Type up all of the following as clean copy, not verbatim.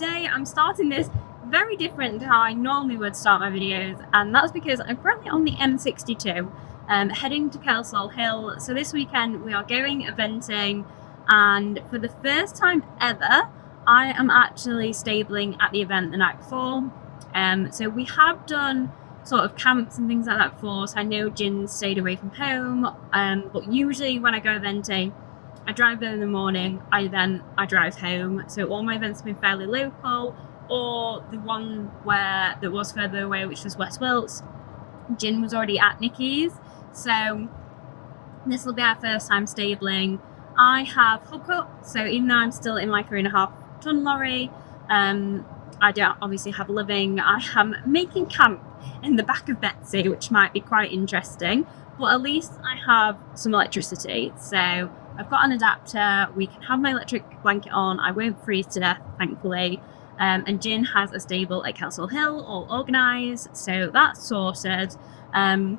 Today I'm starting this very different to how I normally would start my videos, and that's because I'm currently on the M62 heading to Kelsall Hill. So this weekend we are going eventing, and for the first time ever I am actually stabling at the event the night before. So we have done sort of camps and things like that before, so I know Jin stayed away from home, but usually when I go eventing I drive there in the morning, I drive home. So all my events have been fairly local, or the one that was further away, which was West Wilts, Jin was already at Nicky's. So this will be our first time stabling. I have hookup, so even though I'm still in my 3.5 ton lorry, I don't obviously have living. I am making camp in the back of Betsy, which might be quite interesting, but at least I have some electricity. So I've got an adapter, we can have my electric blanket on, I won't freeze to death, thankfully. And Jin has a stable at Kelsall Hill, all organised, so that's sorted. And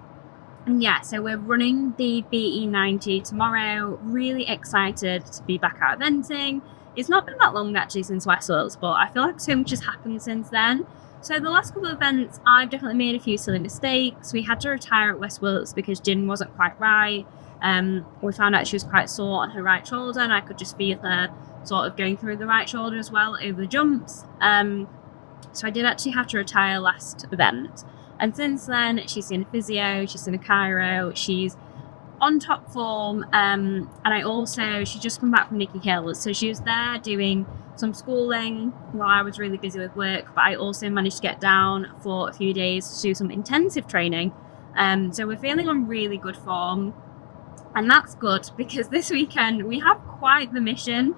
yeah, so we're running the BE90 tomorrow, really excited to be back out eventing. It's not been that long actually since West Wilts, but I feel like so much has happened since then. So the last couple of events, I've definitely made a few silly mistakes. We had to retire at West Wilts because Jin wasn't quite right. We found out she was quite sore on her right shoulder, and I could just feel her sort of going through the right shoulder as well over the jumps. So I did actually have to retire last event. And since then, she's seen a physio, she's seen a chiro, she's on top form. And she's just come back from Nicky Hill. So she was there doing some schooling while I was really busy with work, but I also managed to get down for a few days to do some intensive training. So we're feeling on really good form. And that's good because this weekend we have quite the mission.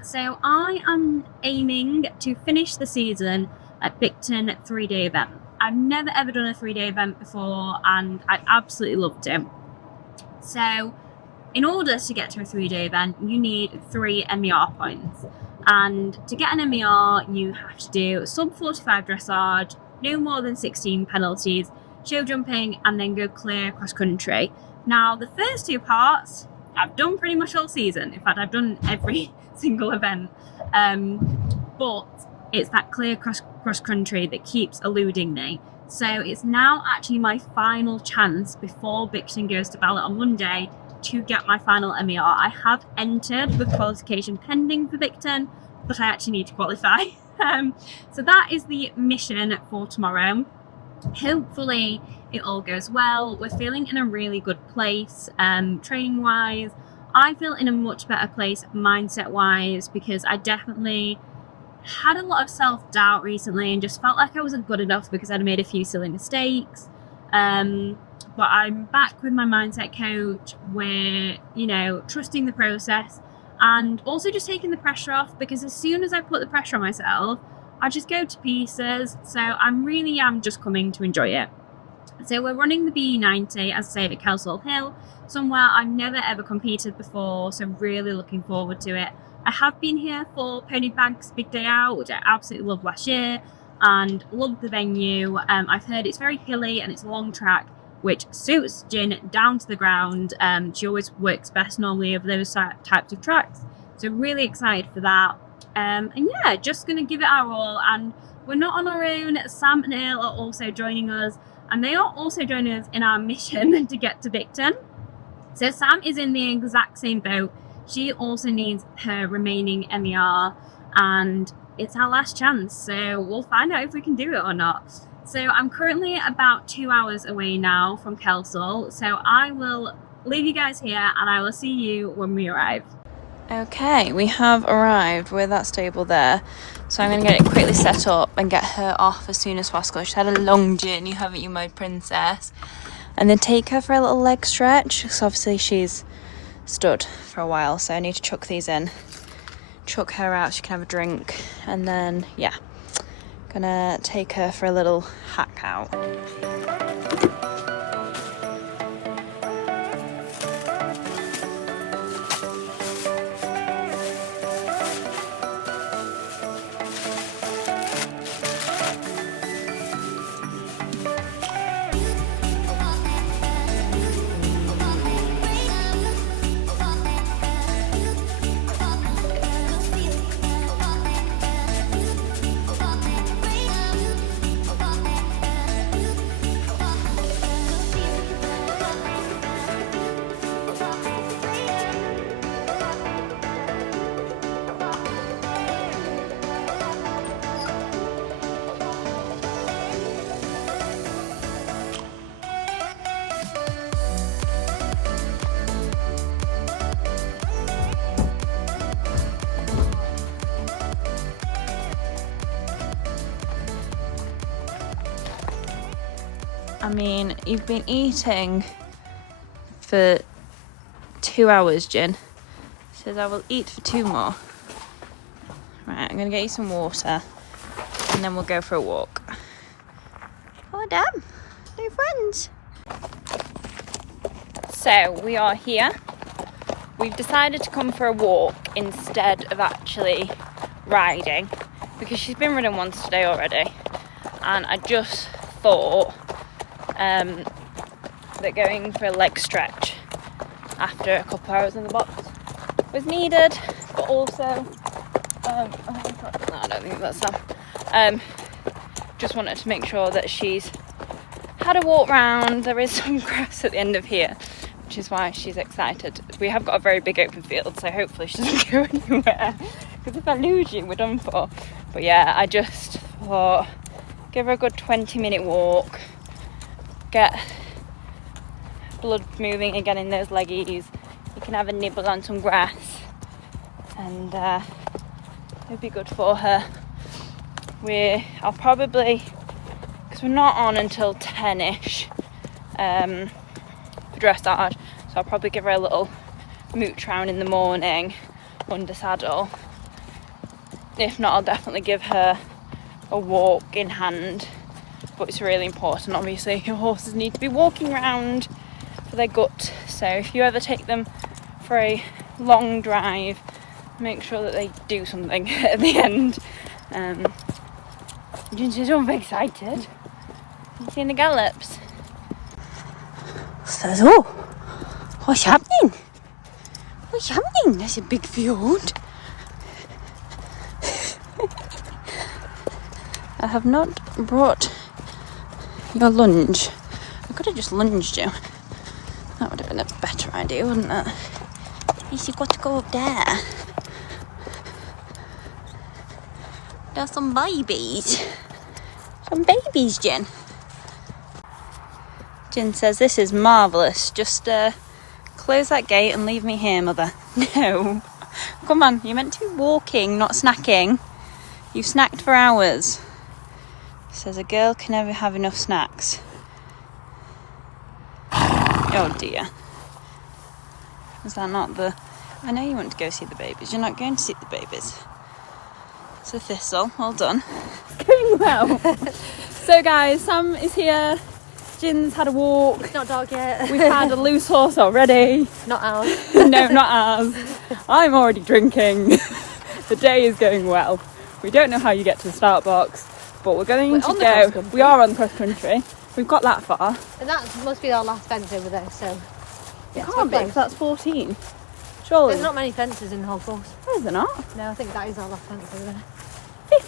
So I am aiming to finish the season at Bicton 3-day event. I've never ever done a 3-day event before, and I absolutely loved it. So in order to get to a 3-day event, you need 3 MER points. And to get an MER, you have to do sub 45 dressage, no more than 16 penalties, show jumping, and then go clear cross country. Now, the first 2 parts, I've done pretty much all season. In fact, I've done every single event. But it's that clear cross country that keeps eluding me. So it's now actually my final chance before Bicton goes to ballot on Monday to get my final MER. I have entered with qualification pending for Bicton, but I actually need to qualify. So that is the mission for tomorrow. Hopefully it all goes well. We're feeling in a really good place, training wise. I feel in a much better place mindset wise, because I definitely had a lot of self-doubt recently and just felt like I wasn't good enough because I'd made a few silly mistakes. But I'm back with my mindset coach. We're, trusting the process and also just taking the pressure off, because as soon as I put the pressure on myself, I just go to pieces. So I'm just coming to enjoy it. So we're running the BE90, as I say, at Kelsall Hill, somewhere I've never ever competed before, so really looking forward to it. I have been here for Pony Bag's Big Day Out, which I absolutely loved last year, and loved the venue. I've heard it's very hilly and it's a long track, which suits Jin down to the ground. She always works best normally of those types of tracks, so really excited for that. And yeah, just going to give it our all. And we're not on our own. Sam and Earl are also joining us, and they are also joining us in our mission to get to Bicton. So Sam is in the exact same boat. She also needs her remaining MER, and it's our last chance. So we'll find out if we can do it or not. So I'm currently about 2 hours away now from Kelsall. So I will leave you guys here, and I will see you when we arrive. Okay, we have arrived. We're that stable there. So I'm going to get it quickly set up and get her off as soon as possible. She's had a long journey, haven't you, my princess? And then take her for a little leg stretch, because obviously she's stood for a while. So I need to chuck these in, chuck her out, she can have a drink. And then, yeah, gonna take her for a little hack out. I mean, you've been eating for 2 hours, Gin. Says I will eat for 2 more. Right, I'm gonna get you some water and then we'll go for a walk. Oh damn, no friends. So we are here. We've decided to come for a walk instead of actually riding because she's been ridden once today already, and I just thought that going for a leg stretch after a couple of hours in the box was needed, but also no, I don't think that's Sam. Just wanted to make sure that she's had a walk round. There is some grass at the end of here, which is why she's excited. We have got a very big open field, so hopefully she doesn't go anywhere, because if I lose you, we're done for. But yeah, I just thought, give her a good 20-minute walk, get blood moving again in those leggies. You can have a nibble on some grass, and it'd be good for her. I'll probably, because we're not on until 10ish for dressage, so I'll probably give her a little mooch round in the morning under saddle. If not, I'll definitely give her a walk in hand. But it's really important, obviously, your horses need to be walking around for their gut. So if you ever take them for a long drive, make sure that they do something at the end. She's all excited. You seen the gallops? So, what's happening? What's happening? There's a big field. I have not brought your lunge. I could have just lunged you. That would have been a better idea, wouldn't it? Yes, you've got to go up there. There's some babies. Some babies, Jen. Jin says, this is marvellous. Just close that gate and leave me here, mother. No. Come on, you're meant to be walking, not snacking. You've snacked for hours. Says a girl can never have enough snacks. Oh dear. Is that not the... I know you want to go see the babies. You're not going to see the babies. It's a thistle. Well done. It's going well. So guys, Sam is here. Jin's had a walk. It's not dark yet. We've had a loose horse already. Not ours. No, not ours. I'm already drinking. The day is going well. We don't know how you get to the start box, but we're going to go. We are on the cross country. We've got that far. And that must be our last fence over there, so... Yeah, it can't be, because that's 14. Surely. There's not many fences in the whole course. Is there not? No, I think that is our last fence over there.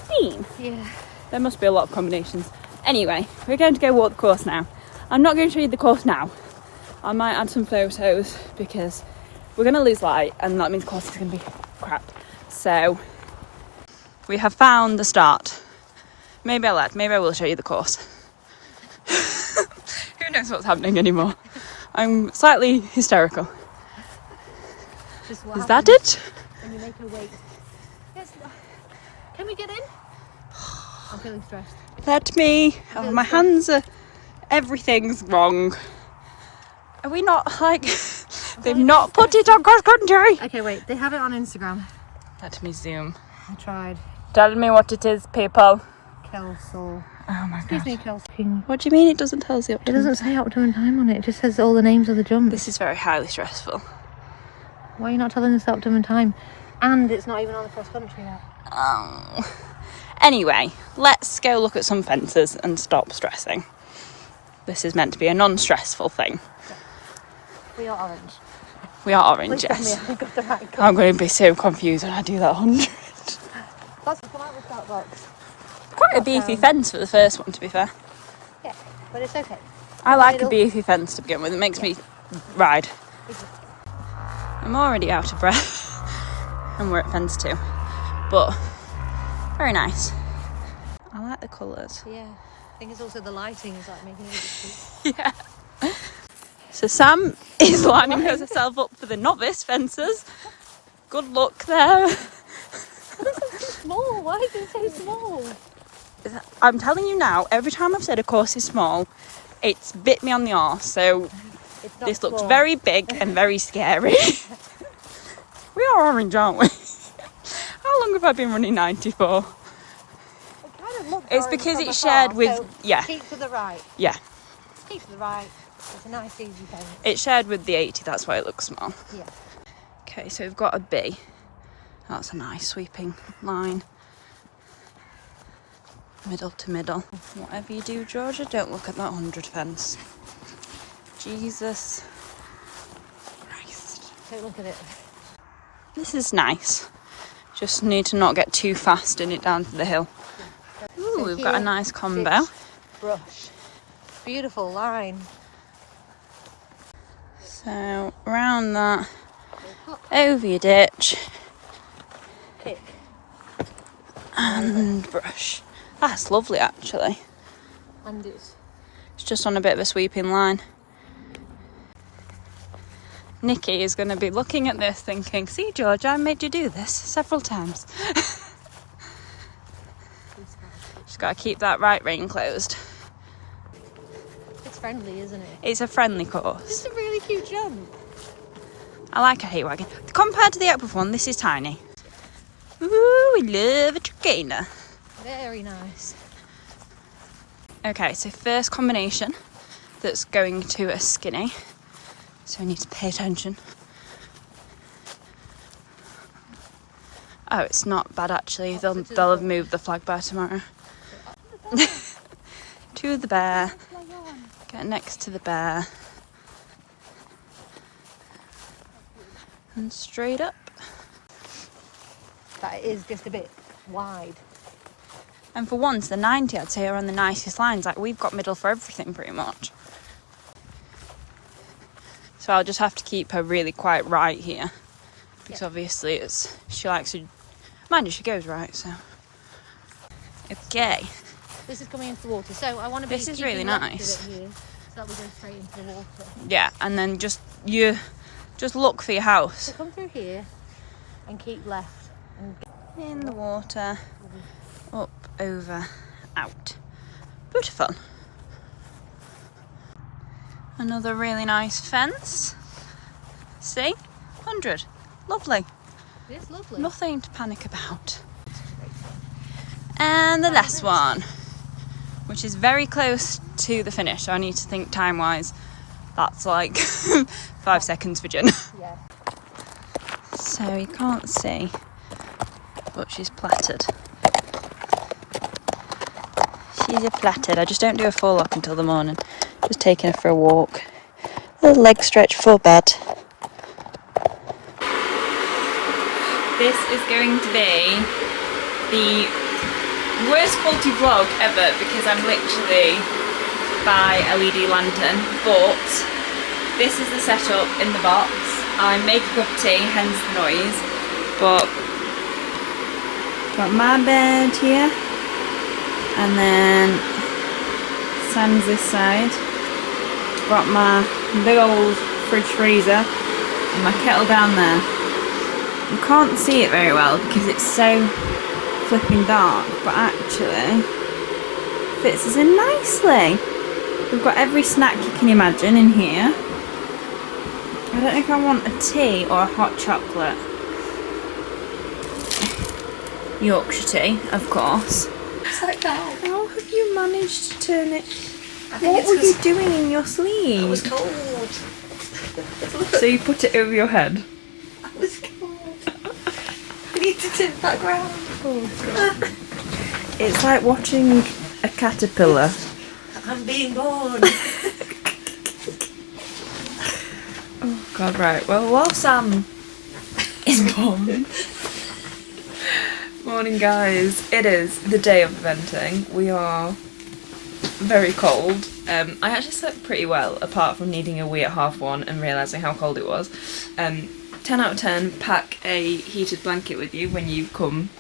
15? Yeah. There must be a lot of combinations. Anyway, we're going to go walk the course now. I'm not going to show you the course now. I might add some photos because we're going to lose light and that means the course is going to be crap. So, we have found the start. Maybe I will show you the course. Who knows what's happening anymore? I'm slightly hysterical. Is that it? And you make her wait. Yes. Can we get in? I'm feeling stressed. Let me. Oh, my hands are... Everything's wrong. Are we not like... They've not put it on cross country. Okay, wait. They have it on Instagram. Let me zoom. I tried. Tell me what it is, people. Kelsall. Oh my god. Excuse me, Kelsall. What do you mean it doesn't tell us the It optimum? doesn't say optimum time on it. It just says all the names of the jumps. This is very highly stressful. Why are you not telling us the optimum time? And it's not even on the cross country yet. Oh. Anyway, let's go look at some fences and stop stressing. This is meant to be a non-stressful thing. We are orange. We are orange, Please tell yes. me I got the right colour. I'm going to be so confused when I do that 100. Let's come out of the start box. Quite a beefy fence for the first one, to be fair. Yeah, but it's okay. I like a beefy fence to begin with. It makes me ride. I'm already out of breath. And we're at fence 2. But very nice. I like the colours. Yeah. I think it's also the lighting is like making it a bit Yeah. So Sam is lining herself up for the novice fencers. Good luck there. This is so small. Why is it so small? I'm telling you now, every time I've said a course is small, it's bit me on the arse, so It's not this looks small. very big and very scary. We are orange, aren't we? How long have I been running 90 for? It kind of looks It's orange because from it's afar, shared with, so yeah, keep to the right. yeah. Keep to the right. It's a nice easy fence. It's shared with the 80, that's why it looks small. Yeah. Okay, so we've got a B. That's a nice sweeping line. Middle to middle. Whatever you do, Georgia, don't look at that 100 fence. Jesus Christ. Don't look at it. This is nice. Just need to not get too fast in it down to the hill. Ooh, So we've got a here, nice combo. ditch, brush. Beautiful line. So, round that, over your ditch, Pick. and brush. That's lovely, actually. And it's It's just on a bit of a sweeping line. Nikki is going to be looking at this thinking, see George, I made you do this several times. She's got to keep that right rein closed. it's friendly, isn't it? It's a friendly course. It's a really cute jump. I like a hay wagon. Compared to the Equestrian one, this is tiny. Ooh, we love a trainer. Very nice. Okay, so first combination that's going to a skinny. So I need to pay attention. Oh, it's not bad actually. They'll have moved the flag by tomorrow. To the bear. Get next to the bear. And straight up. That is just a bit wide. And for once, the 90 I'd say are on the nicest lines. Like we've got middle for everything pretty much. So I'll just have to keep her really quite right here. Because obviously she likes to, mind you, she goes right, so. Okay. This is coming into the water, so I want to be This is keeping really left of nice. it here, so that we go straight into the water. Yeah, and then just look for your house. So come through here and keep left. And In the water, up, over, out. Beautiful. Another really nice fence. See? 100. Lovely. it's lovely. Nothing to panic about. And the last one, which is very close to the finish. So I need to think time-wise. That's like 5 seconds for Jen. Yeah. So you can't see, but she's plaited. She's a plaited. I just don't do a full up until the morning. Just taking her for a walk. A little leg stretch for bed. This is going to be the worst quality vlog ever because I'm literally by LED lantern, but this is the setup in the box. I make a cup of tea, hence the noise, but got my bed here, and then Sam's this side. Got my big old fridge freezer and my kettle down there. You can't see it very well because it's so flipping dark, but actually fits us in nicely. We've got every snack you can imagine in here. I don't know if I want a tea or a hot chocolate. Yorkshire tea, of course. It's like that. How have you managed to turn it? I think What it's were you 'cause doing in your sleeve? I was cold. So you put it over your head? I was cold. I need to tip that ground. It's like watching a caterpillar. I'm being born. Oh God, right. Well, while Sam is born. Morning, guys. It is the day of eventing. We are very cold. I actually slept pretty well, apart from needing a wee at 1:30 and realising how cold it was. 10 out of 10, pack a heated blanket with you when you come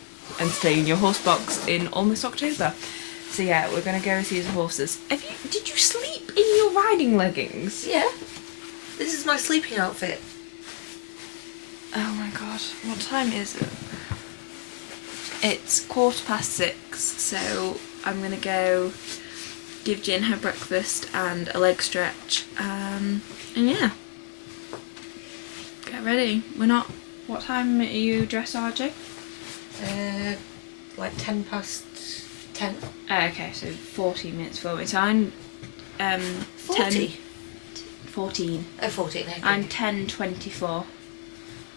and stay in your horse box in almost October. So yeah, we're gonna go see the horses. Did you sleep in your riding leggings? Yeah. This is my sleeping outfit. Oh my God, what time is it? It's 6:15, so I'm gonna go give Jin her breakfast and a leg stretch, and yeah, get ready. We're not. What time are you dressaging? Like 10:10. Okay, so 14 minutes for me. So I'm 40? 14. Oh, 14. Okay. I'm 10:24.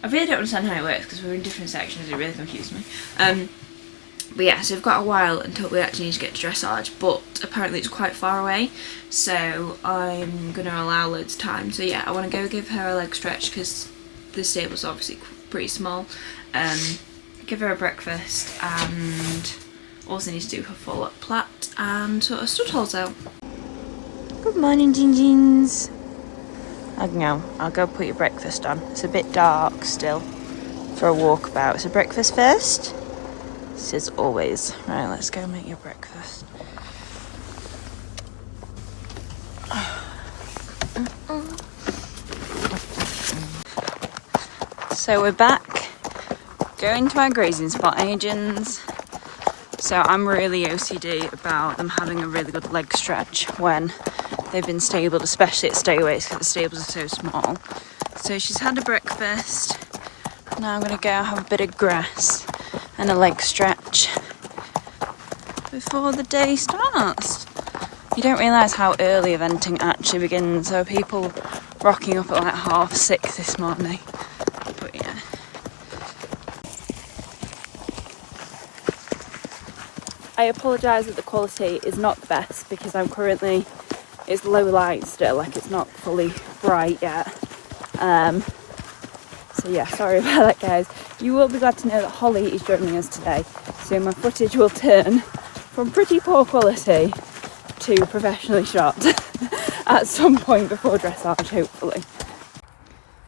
I really don't understand how it works because we're in different sections. It really confused me. But yeah, so we've got a while until we actually need to get to dressage, but apparently it's quite far away, so I'm going to allow loads of time. So yeah, I want to go give her a leg stretch because the stable's obviously pretty small. Give her a breakfast and also need to do her full up plait and sort of stud holes out. Good morning, Gingins. I'll go put your breakfast on. It's a bit dark still for a walkabout. So breakfast first? This is always. Right, let's go make your breakfast. So we're back, going to our grazing spot, agents. So I'm really OCD about them having a really good leg stretch when they've been stabled, especially at stayaways because the stables are so small. So she's had a breakfast. Now I'm going to go have a bit of grass and a leg stretch before the day starts. You don't realise how early eventing actually begins. So people rocking up at like 6:30 this morning. But yeah. I apologise that the quality is not the best because I'm currently, it's low light still, like it's not fully bright yet. So yeah, sorry about that, guys. You will be glad to know that Holly is joining us today, so my footage will turn from pretty poor quality to professionally shot at some point before dressage, hopefully.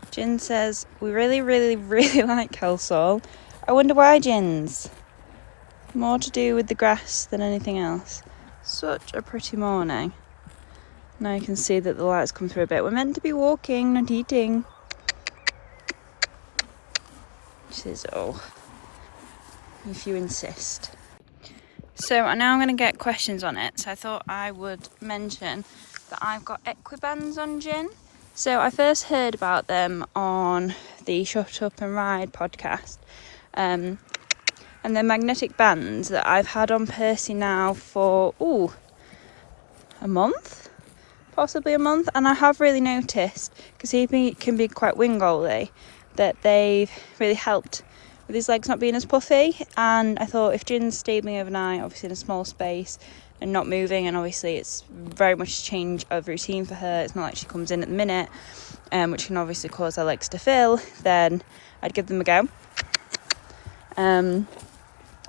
Jin says, we really like Kelsall. I wonder why, Jins? More to do with the grass than anything else. Such a pretty morning. Now you can see that the lights come through a bit. We're meant to be walking, not eating. She says, oh, if you insist. So now I'm going to get questions on it. So I thought I would mention that I've got Equibands on Jin. So I first heard about them on the Shut Up and Ride podcast. And they're magnetic bands that I've had on Percy now for, a month? Possibly a month. And I have really noticed, because he can be quite wingolly, that they've really helped with his legs not being as puffy. And I thought if Jin's stabling overnight, obviously in a small space and not moving, and obviously it's very much a change of routine for her, it's not like she comes in at the minute, which can obviously cause her legs to fill, then I'd give them a go.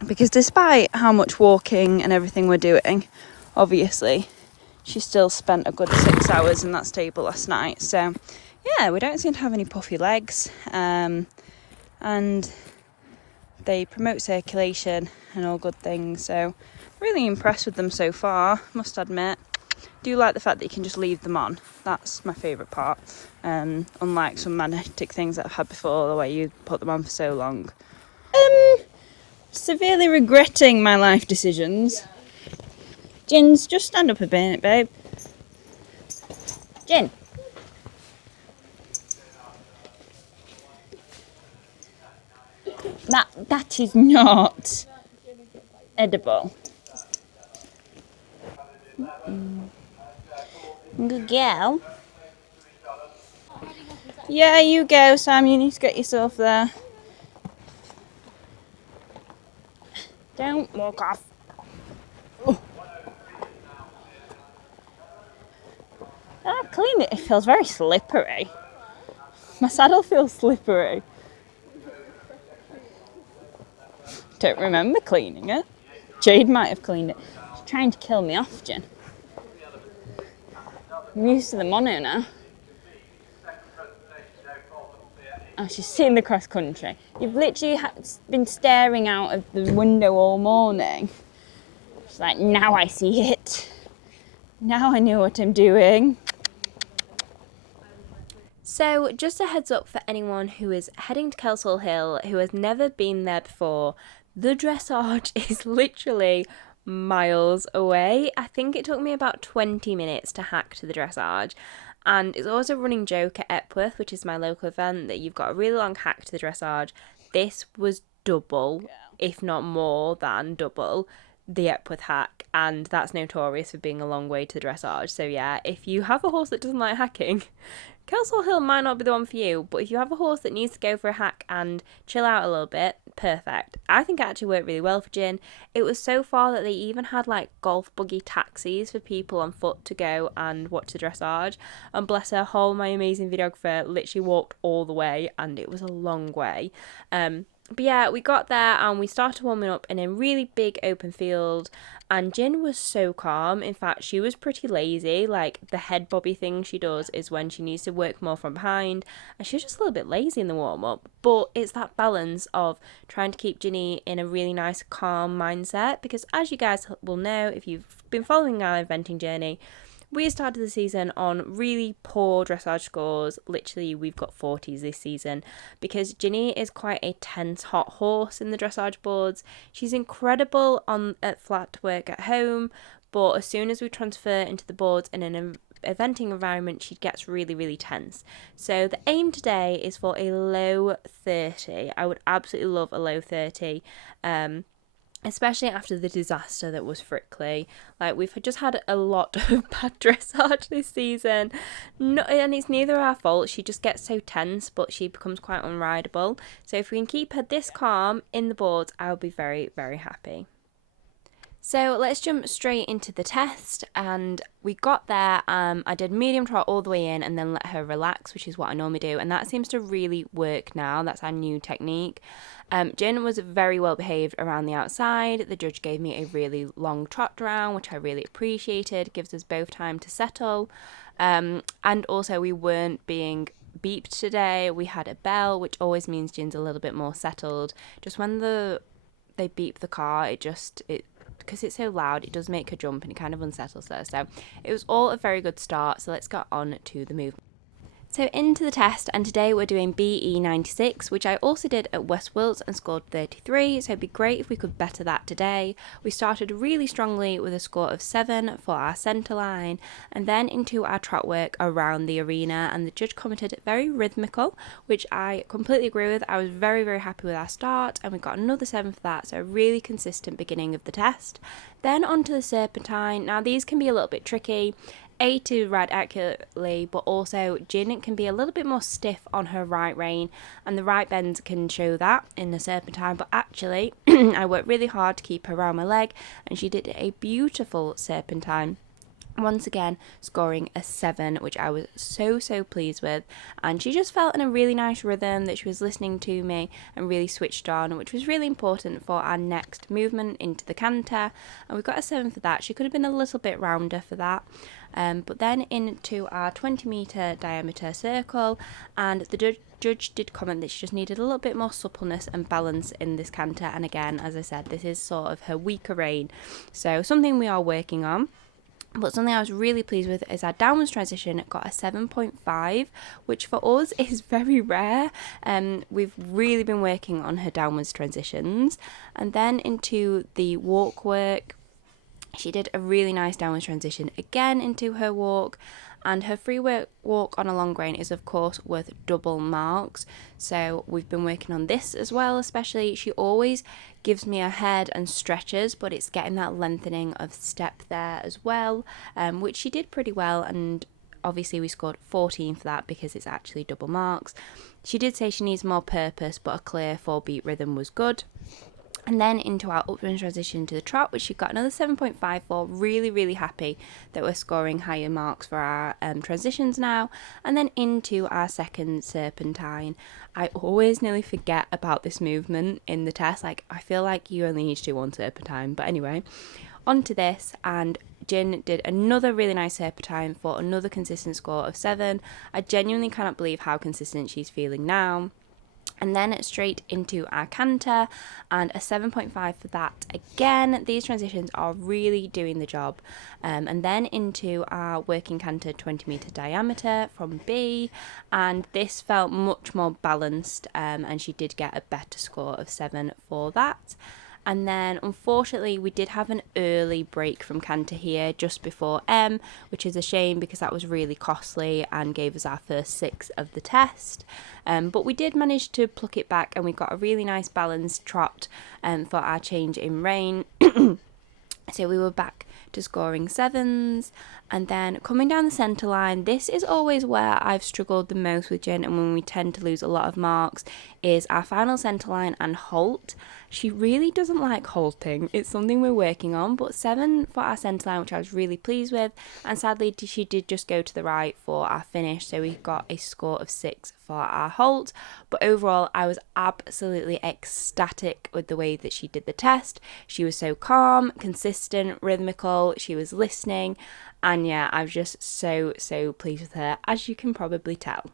Because despite how much walking and everything we're doing, obviously she still spent a good 6 hours in that stable last night. So yeah, we don't seem to have any puffy legs, and they promote circulation and all good things. So really impressed with them so far, must admit. Do like the fact that you can just leave them on. That's my favourite part. Unlike some magnetic things that I've had before, the way you put them on for so long. Severely regretting my life decisions. Jins, just stand up a bit, babe. Jin. That is not edible. Good girl. Yeah, you go, Sam. You need to get yourself there. Don't walk off. Oh. I've cleaned it. It feels very slippery. My saddle feels slippery. Don't remember cleaning it. Jade might have cleaned it. She's trying to kill me off, Jen. I'm used to the mono now. Oh, she's seen the cross country. You've literally been staring out of the window all morning. She's like, now I see it. Now I know what I'm doing. So just a heads up for anyone who is heading to Kelsall Hill who has never been there before, the dressage is literally miles away. I think it took me about 20 minutes to hack to the dressage. And it's always a running joke at Epworth, which is my local event, that you've got a really long hack to the dressage. This was double, if not more than double, the Epworth hack, and that's notorious for being a long way to the dressage. So yeah, if you have a horse that doesn't like hacking, Kelsall Hill might not be the one for you, but if you have a horse that needs to go for a hack and chill out a little bit, perfect. I think it actually worked really well for Gin. It was so far that they even had like golf buggy taxis for people on foot to go and watch the dressage, and bless her, my amazing videographer literally walked all the way, and it was a long way. But yeah, we got there and we started warming up in a really big open field, and Gin was so calm. In fact, she was pretty lazy. Like, the head bobby thing she does is when she needs to work more from behind, and she was just a little bit lazy in the warm-up. But it's that balance of trying to keep Ginny in a really nice calm mindset, because as you guys will know if you've been following our eventing journey, we started the season on really poor dressage scores. Literally, we've got 40s this season because Ginny is quite a tense, hot horse in the dressage boards. She's incredible at flat work at home, but as soon as we transfer into the boards in an eventing environment, she gets really, really tense. So the aim today is for a low 30. I would absolutely love a low 30. Especially after the disaster that was Frickley. Like, we've just had a lot of bad dressage this season. And it's neither our fault. She just gets so tense, but she becomes quite unrideable. So if we can keep her this calm in the boards, I'll be very, very happy. So let's jump straight into the test, and we got there. I did medium trot all the way in and then let her relax, which is what I normally do, and that seems to really work now. That's our new technique. Gin was very well behaved around the outside. The judge gave me a really long trot round, which I really appreciated. It gives us both time to settle, and also we weren't being beeped today. We had a bell, which always means Gin's a little bit more settled. Just when they beep the car, it because it's so loud, it does make her jump and it kind of unsettles her. So it was all a very good start. So let's get on to the movement. So into the test, and today we're doing BE 96, which I also did at West Wilts and scored 33, so it'd be great if we could better that today. We started really strongly with a score of 7 for our centre line, and then into our trot work around the arena, and the judge commented very rhythmical, which I completely agree with. I was very, very happy with our start, and we got another 7 for that, so a really consistent beginning of the test. Then onto the serpentine. Now these can be a little bit tricky. To ride accurately, but also Gin can be a little bit more stiff on her right rein, and the right bends can show that in the serpentine, but actually I worked really hard to keep her around my leg, and she did a beautiful serpentine. Once again scoring a 7, which I was so pleased with, and she just felt in a really nice rhythm, that she was listening to me and really switched on, which was really important for our next movement into the canter, and we got a 7 for that. She could have been a little bit rounder for that. But then into our 20-metre diameter circle, and the judge did comment that she just needed a little bit more suppleness and balance in this canter, and again, as I said, this is sort of her weaker rein, so something we are working on. But something I was really pleased with is our downwards transition got a 7.5, which for us is very rare. We've really been working on her downwards transitions. And then into the walk work, she did a really nice downwards transition again into her walk. And her free walk on a long rein is, of course, worth double marks. So we've been working on this as well, especially. She always gives me a head and stretches, but it's getting that lengthening of step there as well, which she did pretty well. And obviously we scored 14 for that because it's actually double marks. She did say she needs more purpose, but a clear 4-beat rhythm was good. And then into our upwind transition to the trot, which she got another 7.5 for. Really happy that we're scoring higher marks for our transitions now. And then into our second serpentine. I always nearly forget about this movement in the test. Like, I feel like you only need to do one serpentine. But anyway, onto this, and Gin did another really nice serpentine for another consistent score of 7. I genuinely cannot believe how consistent she's feeling now. And then straight into our canter, and a 7.5 for that again. These transitions are really doing the job. And then into our working canter 20-metre diameter from B, and this felt much more balanced, and she did get a better score of 7 for that. And then unfortunately we did have an early break from canter here just before M, which is a shame because that was really costly and gave us our first 6 of the test. But we did manage to pluck it back, and we got a really nice balanced trot for our change in rein. So we were back to scoring 7s, and then coming down the centre line, this is always where I've struggled the most with Jin, and when we tend to lose a lot of marks, is our final centre line and halt. She really doesn't like halting. It's something we're working on, but 7 for our centre line, which I was really pleased with, and sadly she did just go to the right for our finish, so we got a score of 6 for our halt. But overall, I was absolutely ecstatic with the way that she did the test. She was so calm, consistent, rhythmical, she was listening, and yeah, I was just so pleased with her, as you can probably tell.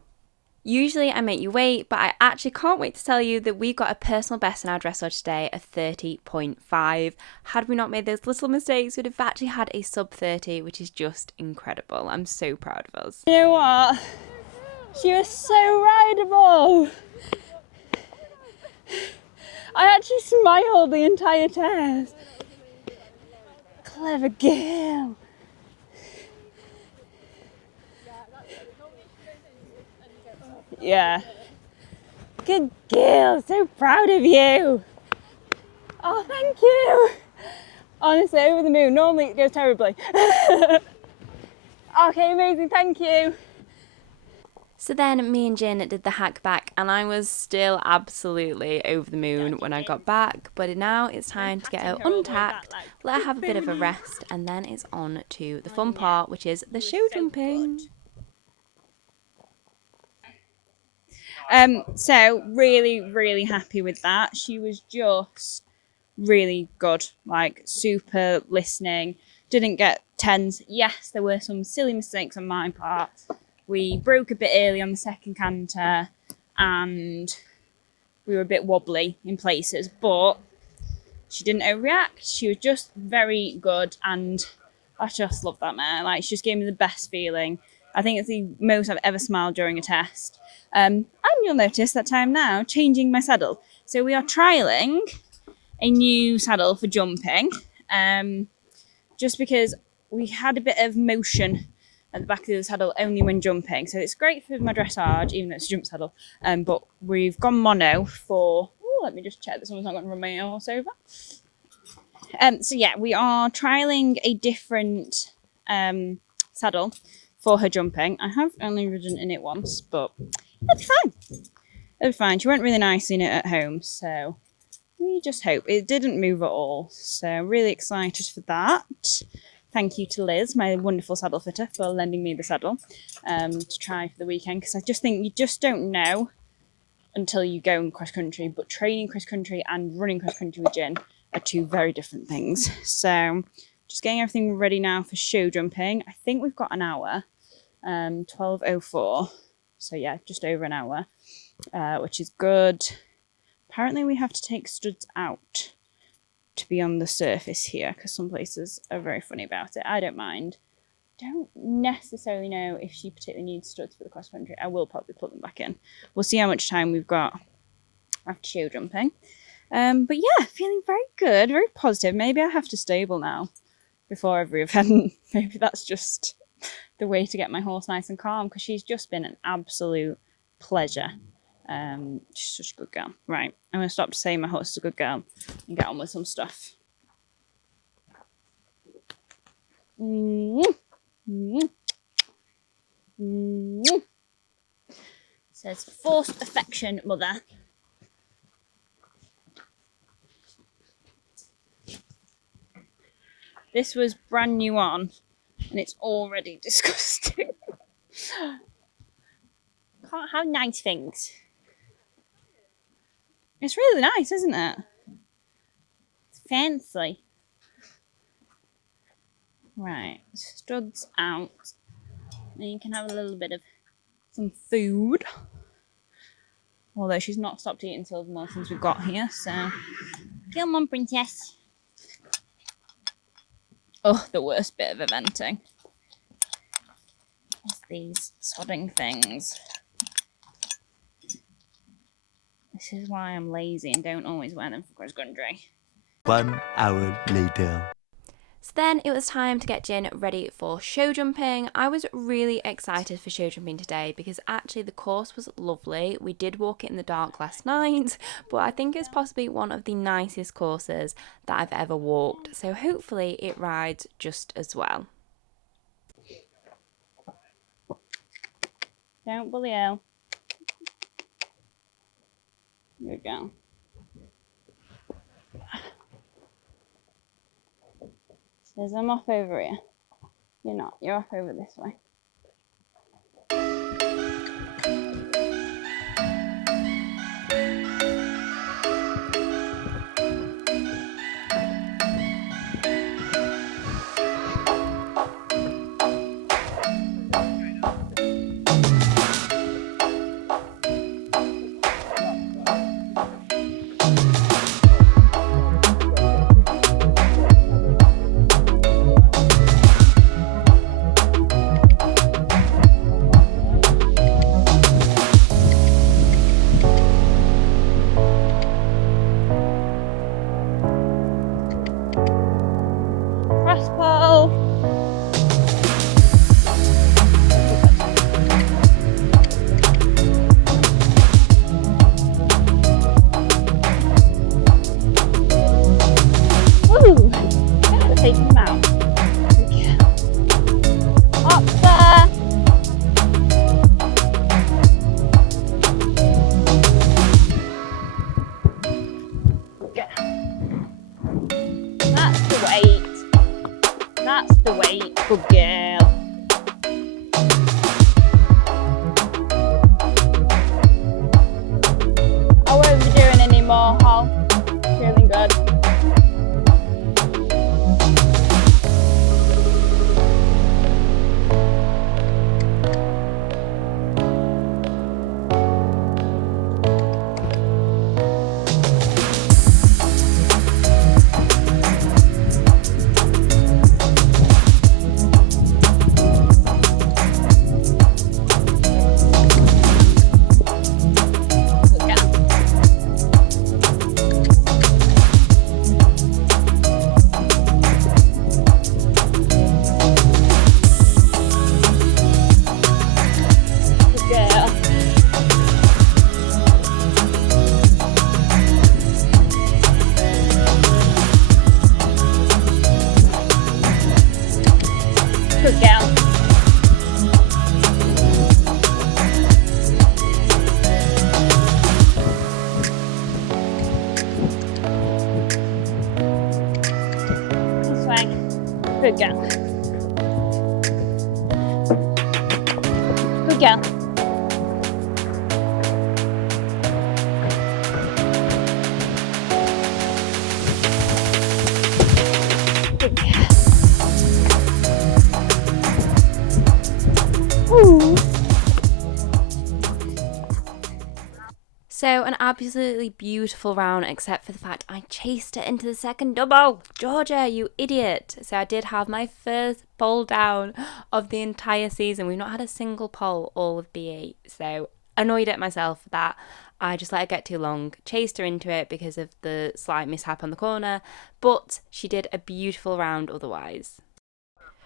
Usually I make you wait, but I actually can't wait to tell you that we got a personal best in our dressage today of 30.5. Had we not made those little mistakes, we'd have actually had a sub 30, which is just incredible. I'm so proud of us. You know what? She was so rideable. I actually smiled the entire test. Clever girl. Yeah. Good girl, so proud of you. Oh, thank you. Honestly, over the moon. Normally it goes terribly. Okay, amazing, thank you. So then me and Jin did the hack back, and I was still absolutely over the moon when I got back, but now it's time to get her untacked, let her have a bit of a rest, and then it's on to the fun part, which is the show jumping. So really happy with that. She was just really good, like super listening, didn't get 10s. Yes, there were some silly mistakes on my part. We broke a bit early on the second canter and we were a bit wobbly in places, but she didn't overreact. She was just very good, and I just love that mare. Like, she just gave me the best feeling. I think it's the most I've ever smiled during a test. And you'll notice that I'm now changing my saddle. So we are trialling a new saddle for jumping, just because we had a bit of motion at the back of the saddle only when jumping. So it's great for my dressage, even though it's a jump saddle. But we've gone mono for... Oh, let me just check that someone's not going to run my horse over. So yeah, we are trialling a different saddle for her jumping. I have only ridden in it once, but it'll be fine. It'll be fine. She went really nicely in it at home, so we just hope. It didn't move at all, so really excited for that. Thank you to Liz, my wonderful saddle fitter, for lending me the saddle to try for the weekend, because I just think you just don't know until you go in cross country, but training cross country and running cross country with Jin are 2 very different things. So just getting everything ready now for show jumping. I think we've got an hour, 12:04. So yeah, just over an hour, which is good. Apparently we have to take studs out to be on the surface here, because some places are very funny about it. I don't mind. Don't necessarily know if she particularly needs studs for the cross country. I will probably put them back in. We'll see how much time we've got after show jumping. But yeah, feeling very good, very positive. Maybe I have to stable now before every event. Maybe that's just the way to get my horse nice and calm, because she's just been an absolute pleasure. She's such a good girl. Right, I'm going to stop saying my horse is a good girl and get on with some stuff. Says forced affection, mother. This was brand new on, and it's already disgusting. Can't have nice things. It's really nice, isn't it? It's fancy. Right, studs out. And you can have a little bit of some food. Although she's not stopped eating Silvermore since we got here, so... Come on, princess. Oh, the worst bit of eventing is these sodding things. This is why I'm lazy and don't always wear them for cross country. 1 hour later. So then it was time to get Jin ready for show jumping. I was really excited for show jumping today because actually the course was lovely. We did walk it in the dark last night, but I think it's possibly one of the nicest courses that I've ever walked. So hopefully it rides just as well. Don't bully Elle. Here we go. Says I'm off over here. You're not. You're off over this way. That's the weight. Good girl. I won't be doing any more, Hal. Feeling good. Good girl. This way. Good girl. Good girl. Good girl. So an absolutely beautiful round, except for the fact I chased it into the second double. Georgia, you idiot. So I did have my first pole down of the entire season. We've not had a single pole all of B8. So annoyed at myself for that. I just let her get too long, chased her into it because of the slight mishap on the corner. But she did a beautiful round otherwise.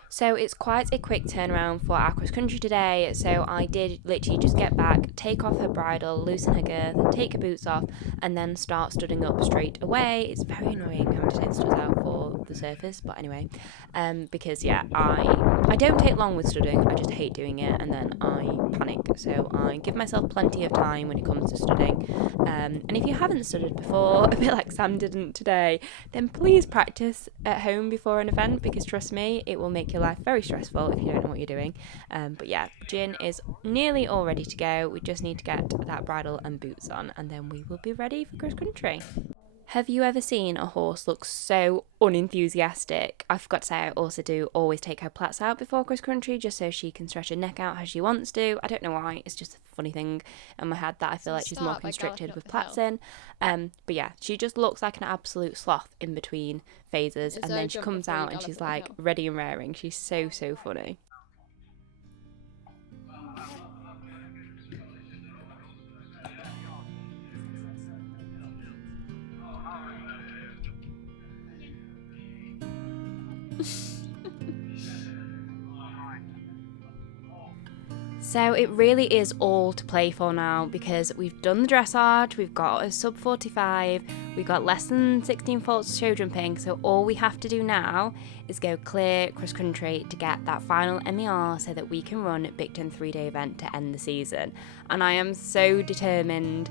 So it's quite a quick turnaround for our cross country today. So I did literally just get back, take off her bridle, loosen her girth, take her boots off, and then start studding up straight away. It's very annoying having to take the studs out for the surface, but anyway, because yeah, I don't take long with studding. I just hate doing it, and then I panic. So I give myself plenty of time when it comes to studding. And if you haven't studded before, a bit like Sam didn't today, then please practice at home before an event, because trust me, it will make your life very stressful if you don't know what you're doing. But yeah, Jin is nearly all ready to go. We just need to get that bridle and boots on, and then we will be ready for cross country. Have you ever seen a horse look so unenthusiastic? I forgot to say I also do always take her plats out before cross country just so she can stretch her neck out as she wants to. I don't know why, it's just a funny thing in my head that I feel like she's more constricted with plats in. But yeah, she just looks like an absolute sloth in between phases, and then she comes out and she's like ready and raring. She's so funny. So it really is all to play for now, because we've done the dressage, we've got a sub 45, we've got less than 16 faults show jumping, so all we have to do now is go clear cross country to get that final MER so that we can run Bicton 3-day event to end the season. And I am so determined.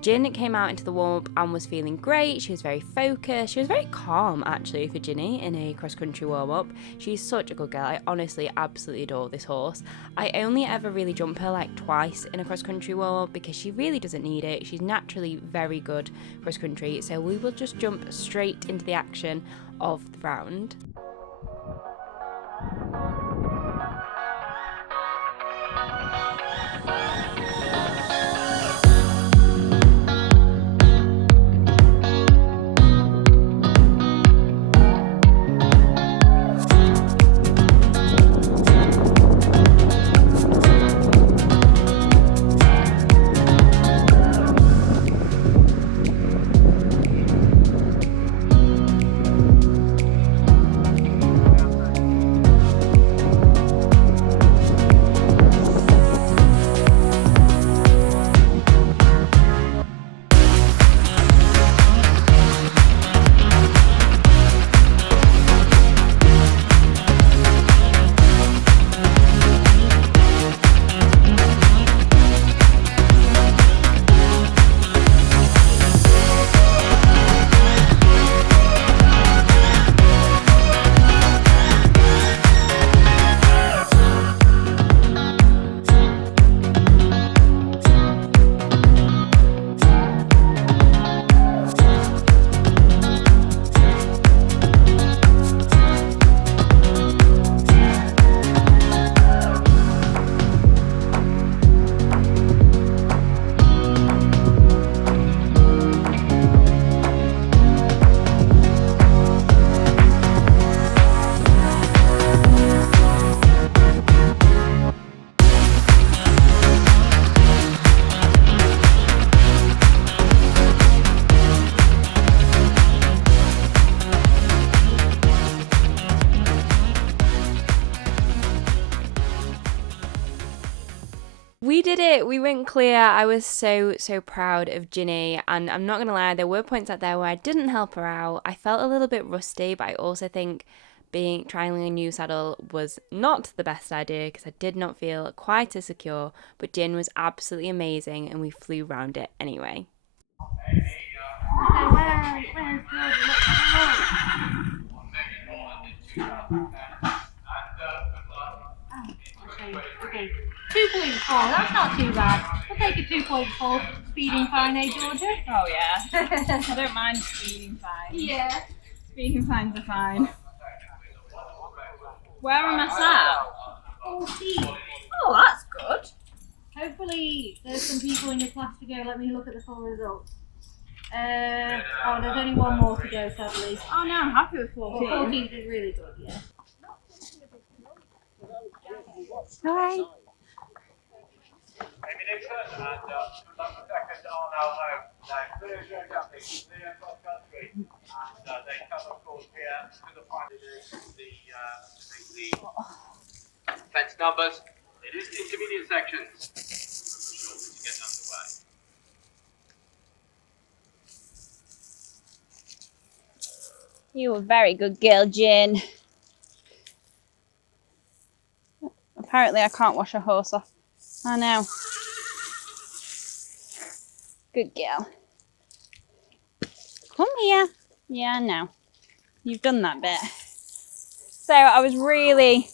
Jin came out into the warm-up and was feeling great. She was very focused. She was very calm, actually, for Ginny in a cross-country warm-up. She's such a good girl. I honestly absolutely adore this horse. I only ever really jump her like twice in a cross-country warm-up because she really doesn't need it. She's naturally very good cross-country, so we will just jump straight into the action of the round. We did it! We went clear. I was so proud of Ginny, and I'm not gonna lie, there were points out there where I didn't help her out. I felt a little bit rusty, but I also think trialing a new saddle was not the best idea because I did not feel quite as secure, but Jin was absolutely amazing and we flew round it anyway. Okay, 2.4, that's not too bad. I'll take a 2.4 speeding fine, eh, Georgia? Oh yeah, I don't mind speeding fines. Yeah. Speeding fines are fine. Where am I sat? 14. Oh, that's good. Hopefully there's some people in your class to go. Let me look at the full results. Oh, there's only one more to go, sadly. Oh no, I'm happy with 14. Well, 14 is really good, yeah. Hi. Fence numbers. It is the intermediate sections. To get underway. You were a very good girl, Jin. Apparently I can't wash a horse off. I know. Good girl. Come here. Yeah, I know. You've done that bit. So I was really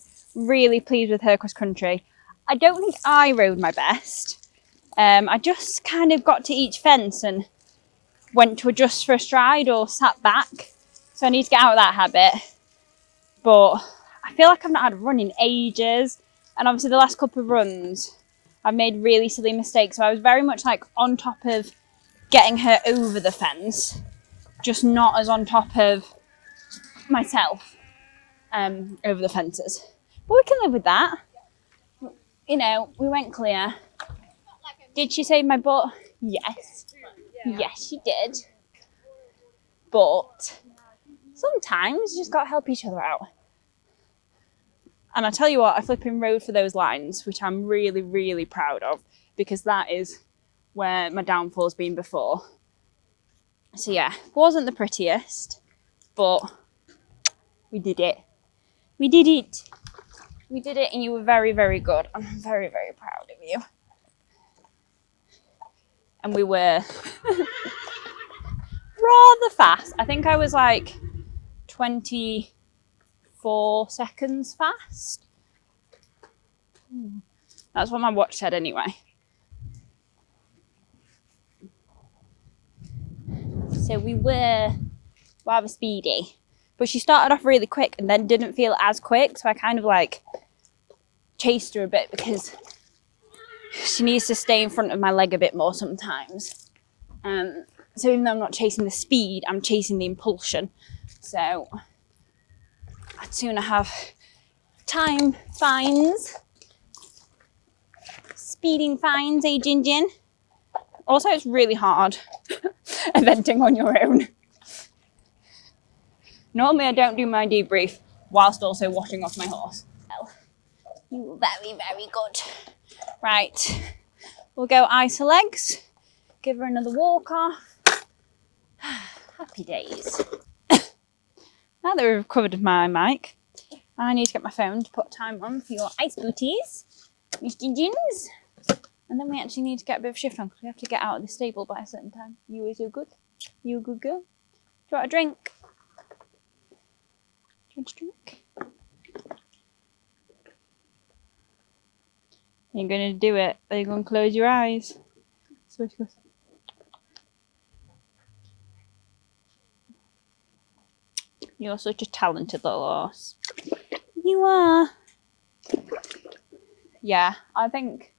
pleased with her cross country. I don't think I rode my best. I just kind of got to each fence and went to adjust for a stride or sat back. So I need to get out of that habit. But I feel like I've not had a run in ages. And obviously the last couple of runs, I've made really silly mistakes. So I was very much like on top of getting her over the fence, just not as on top of myself over the fences. But we can live with that. You know, we went clear. Did she save my butt? Yes. Yes, she did. But sometimes you just got to help each other out. And I tell you what, I flipping rode for those lines, which I'm really, really proud of, because that is where my downfall's been before. So yeah, wasn't the prettiest, but we did it. We did it. We did it, and you were very, very good. I'm very, very proud of you. And we were rather fast. I think I was like 24 seconds fast. That's what my watch said anyway. So we were rather speedy. But she started off really quick and then didn't feel as quick. So I kind of like chased her a bit because she needs to stay in front of my leg a bit more sometimes. So even though I'm not chasing the speed, I'm chasing the impulsion. So I'd sooner have time fines, speeding fines, eh, Jin Jin? Also, it's really hard eventing on your own. Normally, I don't do my debrief whilst also washing off my horse. Well, you were very, very good. Right, we'll go ice her legs, give her another walk off. Happy days. Now that we've covered my mic, I need to get my phone to put time on for your ice booties, Miss Gingins. And then we actually need to get a bit of shift on because we have to get out of the stable by a certain time. You is you good? You a good girl? Do you want a drink? Do you want a drink? You're going to do it. Are you going to close your eyes? Switch goes. You're such a talented little horse. You are. Yeah, I think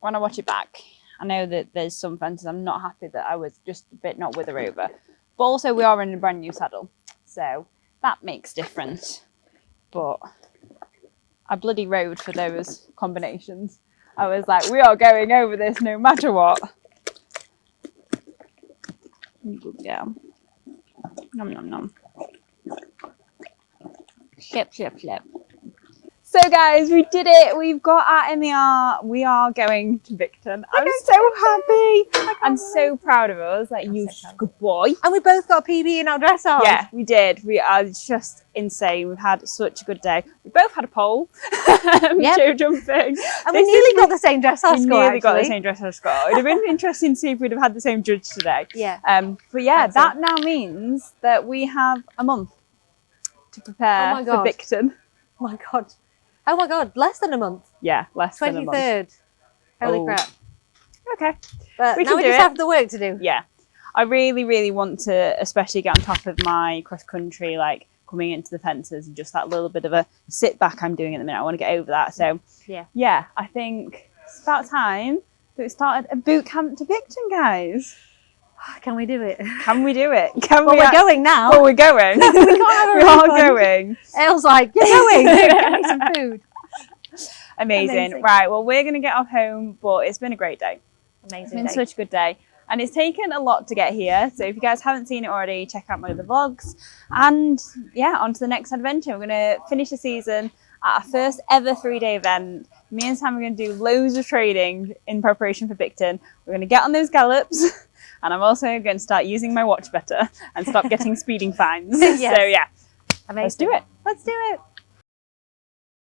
when I watch it back, I know that there's some fences I'm not happy that I was just a bit not with her over. But also we are in a brand new saddle, so that makes difference. But I bloody rode for those combinations. I was like, we are going over this no matter what. Good girl. Nom nom nom. Slip, slip, slip. So guys, we did it. We've got our MER. We are going to Bicton. I'm so happy. I'm so proud of us. Like, you good boy. And we both got a PB in our dressage. Yeah, we did. We are just insane. We've had such a good day. We both had a pole. Showjumping. And we nearly got the same dressage score. We nearly got the same dressage score. It'd have been interesting to see if we'd have had the same judge today. Yeah. But yeah, that now means that we have a month to prepare for Bicton. Oh my god. Oh my god, less than a month. Yeah, less than a month. 23rd. Holy crap. Okay. But we now we just have the work to do. Yeah. I really, really want to especially get on top of my cross country, like coming into the fences and just that little bit of a sit back I'm doing at the minute. I want to get over that. So yeah, I think it's about time that we started a boot camp to Bicton, guys. Can we do it? Can we do it? We're going now. Well, we're going. We can't have a we are refund. Going. Elle's like, you're going. Get me some food. Amazing. Right, well, we're going to get off home, but it's been a great day. Amazing. It's been such a good day. And it's taken a lot to get here. So if you guys haven't seen it already, check out my other vlogs. And yeah, on to the next adventure. We're going to finish the season at our first ever 3-day event. Me and Sam are going to do loads of training in preparation for Bicton. We're going to get on those gallops. And I'm also going to start using my watch better and stop getting speeding fines. Yes. So yeah, Amazing. let's do it. Let's do it.